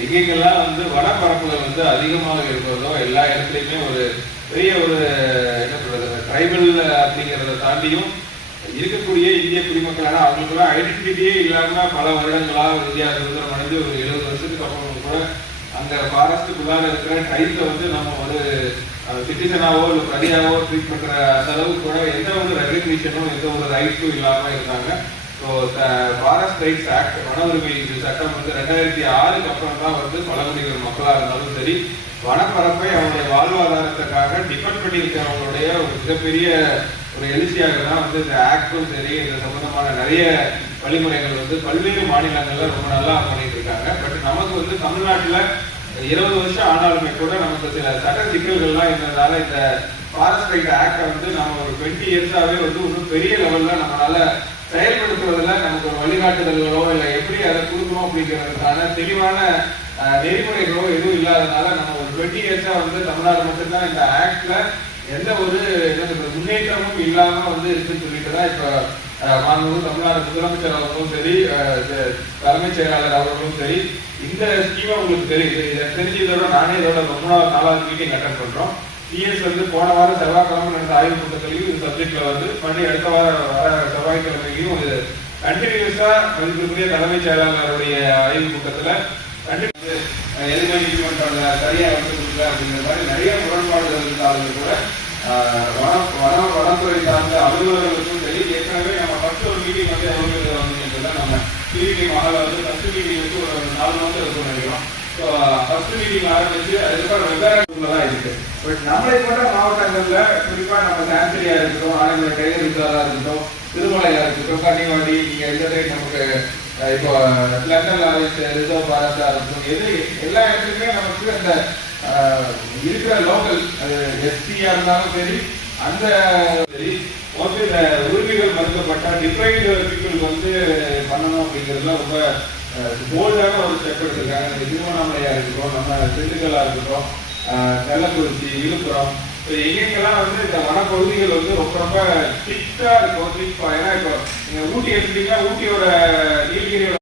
எங்கெங்கெல்லாம் வனப்பரப்புகள் அதிகமாக இருப்பதோ எல்லா இடத்துலையுமே ஒரு பெரிய ஒரு என்ன சொல்றது ட்ரைபல் அப்படிங்கிறத தாண்டியும் இருக்கக்கூடிய இந்திய குடிமக்களான அவங்களுக்குலாம் ஐடென்டிட்டியே இல்லாம பல வருடங்களா இந்தியா சுதந்திரம் அடைஞ்சு ஒரு 70 வருஷத்துக்கு அப்புறம் கூட அந்த ஃபாரஸ்ட்டுக்குள்ளார இருக்கிற ட்ரைப்ஸை நம்ம ஒரு சிட்டிசனாவோ இல்லை பிரதியாவோ ட்ரீட் பண்ற அந்த அளவுக்கு கூட எந்த ஒரு ரெகக்னிஷனும் எந்த ஒரு ரைட்ஸும் இல்லாம இருந்தாங்க. ஸோ ஃபாரஸ்ட் ரைட்ஸ் ஆக்ட் வன உரிமை சட்டம் 2006க்கு அப்புறம் தான் பழங்குடியினர் மக்களாக இருந்தாலும் சரி வனப்பரப்பை அவங்களுடைய வாழ்வாதாரத்துக்காக டிபெண்ட் பண்ணி இருக்கிறவங்களுடைய ஒரு மிகப்பெரிய ஒரு எழுச்சியாக தான் இந்த ஆக்டும் சரி இந்த சம்பந்தமான நிறைய வழிமுறைகள் பல்வேறு மாநிலங்கள்ல ரொம்ப நல்லா பண்ணிட்டு இருக்காங்க. பட் நமக்கு தமிழ்நாட்டுல 20 வருஷம் ஆனாலுமே கூட நமக்கு சில சட்ட சிக்கல்கள்லாம் இருந்ததுனால இந்த ஃபாரஸ்ட் ரைட் ஆக்டை நம்ம ஒரு 20 இயர்ஸாவே இன்னும் பெரிய லெவல்ல நம்மளால செயல்படுத்துவதில் நமக்கு ஒரு வழிகாட்டுதல்களோ இல்லை எப்படி அதை கொடுக்கணும் அப்படிங்கிறதுக்கான தெளிவான நெறிமுறைகளோ எதுவும் இல்லாதனால நம்ம ஒரு 20 இயர்ஸா தமிழ்நாடு மட்டும்தான் இந்த ஆக்ட்ல எந்த ஒரு முன்னேற்றமும் இல்லாம இருக்குன்னு சொல்லிட்டு தான் இப்ப தமிழ்நாடு முதலமைச்சர் அவர்களும் சரி தலைமைச் செயலாளர் அவர்களும் சரி இந்த ஸ்கீமை உங்களுக்கு தெரிஞ்சதோட நானே இதோட ரொம்ப 4வது மீட்டிங் அட்டன் பண்றோம். சிஎஸ் போன வாரம் செவ்வாய்க்கிழமை நடந்த ஆய்வு கூட்டத்திலையும் இந்த சப்ஜெக்ட்ல பண்ணி அடுத்த வாரம் வர செவ்வாய்க்கிழமையும் இது கண்டினியூஸா மதிப்பிற்குரிய தலைமைச் செயலாளருடைய ஆய்வு கூட்டத்துல எதுவுமே இம்ப்ளிமெண்ட் பண்ணல சரியா கொடுக்கல அப்படிங்கிற மாதிரி நிறைய முரண்பாடுகள் இருந்தாலும் கூட வனத்துறை சார்ந்த அலுவலர்களுக்கும் சரி ஏற்கனவே நம்ம ஃபர்ஸ்ட் ஒரு மீட்டிங் அலுவலர்கள் நம்ம பிவிடி மகால ஃபர்ஸ்ட் மீட்டிங் ஒரு 4 மாதம் இருக்கும் நினைக்கிறோம். ஸோ ஃபர்ஸ்ட் மீட்டிங் ஆரம்பிச்சு அதுக்கப்புறம் வெவ்வேறு தான் இருக்கு. பட் நம்மளை போன்ற மாவட்டங்கள்ல குறிப்பா நம்ம சான்சரியா இருக்கட்டும், ஆனந்த டைகர் ரிசர்வா இருக்கட்டும், திருமலையா இருக்கட்டும், கன்னிவாடி நீங்க எந்த சைடு நமக்கு இப்போ லண்டன் லாரன்ஸ் ரிசர்வ் ஃபாரஸ்டா இருக்கட்டும், எது எல்லா இடத்துக்குமே நமக்கு அந்த இருக்கிற லோக்கல் எஸ்டியா இருந்தாலும் சரி அந்த சரி இந்த உரிமைகள் மறுக்கப்பட்ட டிஃபைன்டு பீப்புளுக்கு பண்ணணும் அப்படிங்கிறதுலாம் ரொம்ப போல்டான ஒரு ஸ்டெப் எடுத்திருக்காங்க. இந்த திருவண்ணாமலையா இருக்கட்டும், நம்ம திண்டுக்கல்லா இருக்கட்டும், கள்ளக்குறிச்சி, விழுப்புரம் எங்கெங்கெல்லாம் இந்த வனப்பகுதிகள் ரொம்ப ரொம்ப ஸ்ட்ரிக்டா இருக்கும். ஏன்னா இப்போ நீங்க ஊட்டி எடுத்துட்டீங்கன்னா ஊட்டியோட நீலகிரியோட